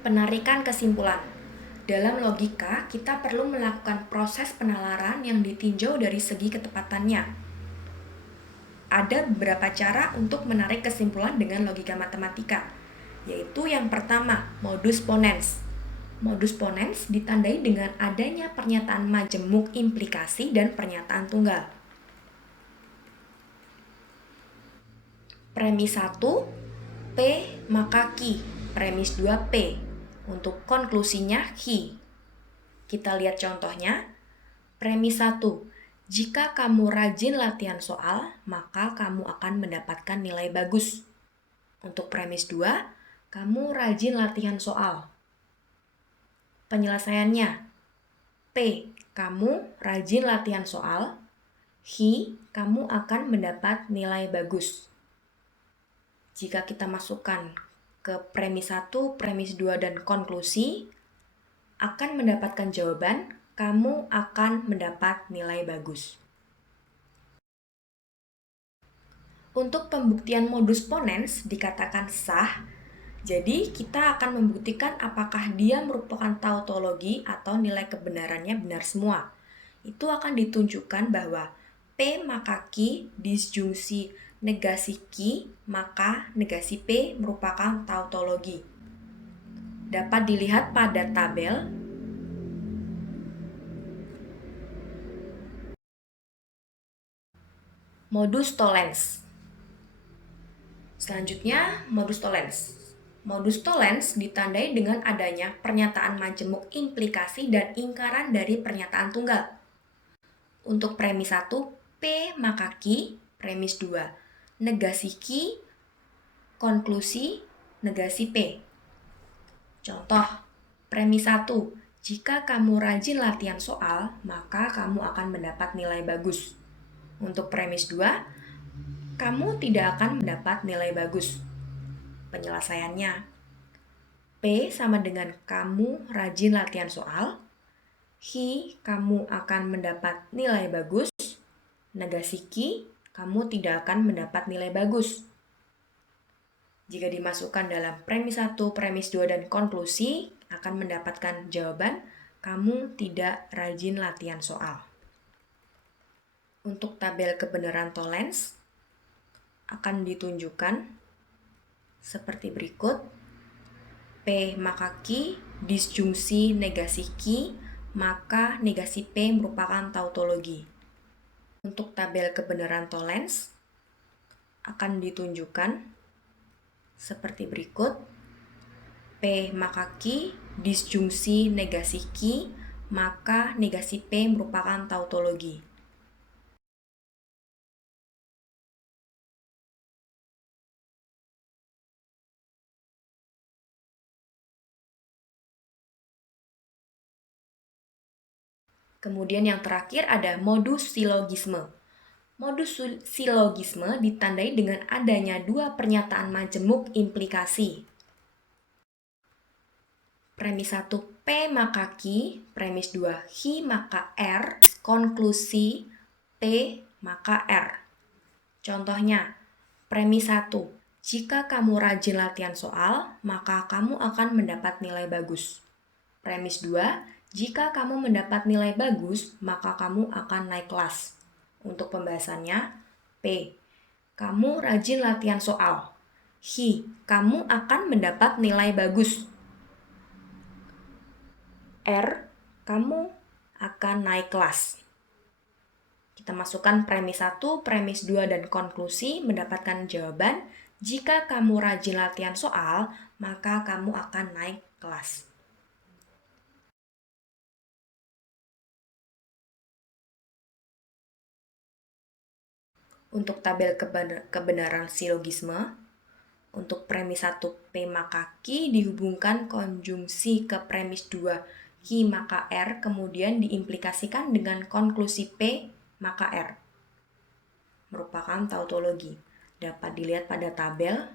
Penarikan kesimpulan. Dalam logika, kita perlu melakukan proses penalaran yang ditinjau dari segi ketepatannya. Ada beberapa cara untuk menarik kesimpulan dengan logika matematika, yaitu yang pertama, modus ponens. Modus ponens ditandai dengan adanya pernyataan majemuk implikasi dan pernyataan tunggal. Premis 1, P maka Q. Premis 2, P. Untuk konklusinya Q. Kita lihat contohnya. Premis 1, jika kamu rajin latihan soal, maka kamu akan mendapatkan nilai bagus. Untuk premis 2, kamu rajin latihan soal. Penyelesaiannya, P, kamu rajin latihan soal. Q, kamu akan mendapat nilai bagus. Jika kita masukkan ke premis 1, premis 2, dan konklusi, akan mendapatkan jawaban, kamu akan mendapat nilai bagus. Untuk pembuktian modus ponens dikatakan sah, jadi kita akan membuktikan apakah dia merupakan tautologi atau nilai kebenarannya benar semua. Itu akan ditunjukkan bahwa P maka Q disjungsi negasi Q maka negasi P merupakan tautologi. Dapat dilihat pada tabel. Modus tollens. Selanjutnya, modus tollens. Modus tollens ditandai dengan adanya pernyataan majemuk implikasi dan ingkaran dari pernyataan tunggal. Untuk premis 1, P maka Q, premis 2, negasi Q, konklusi, negasi P. Contoh, premis 1, jika kamu rajin latihan soal, maka kamu akan mendapat nilai bagus. Untuk premis 2, kamu tidak akan mendapat nilai bagus. Penyelesaiannya, P sama dengan kamu rajin latihan soal, Q, kamu akan mendapat nilai bagus, negasi Q, kamu tidak akan mendapat nilai bagus. Jika dimasukkan dalam premis 1, premis 2, dan konklusi, akan mendapatkan jawaban, kamu tidak rajin latihan soal. Untuk tabel kebenaran tollens, akan ditunjukkan seperti berikut. P maka Q disjungsi negasi Q, maka negasi P merupakan tautologi. Untuk tabel kebenaran tollens, akan ditunjukkan seperti berikut. P maka Q disjungsi negasi Q, maka negasi P merupakan tautologi. Kemudian yang terakhir ada modus silogisme. Modus silogisme ditandai dengan adanya dua pernyataan majemuk implikasi. Premis 1, P maka Q, premis 2, Q maka R, konklusi P maka R. Contohnya, premis 1, jika kamu rajin latihan soal, maka kamu akan mendapat nilai bagus. Premis 2, jika kamu mendapat nilai bagus, maka kamu akan naik kelas. Untuk pembahasannya, P, kamu rajin latihan soal. Q, kamu akan mendapat nilai bagus. R, kamu akan naik kelas. Kita masukkan premis 1, premis 2, dan konklusi mendapatkan jawaban, jika kamu rajin latihan soal, maka kamu akan naik kelas. Untuk tabel kebenaran silogisme, untuk premis 1 P maka Q dihubungkan konjungsi ke premis 2 Q maka R, kemudian diimplikasikan dengan konklusi P maka R. Merupakan tautologi. Dapat dilihat pada tabel.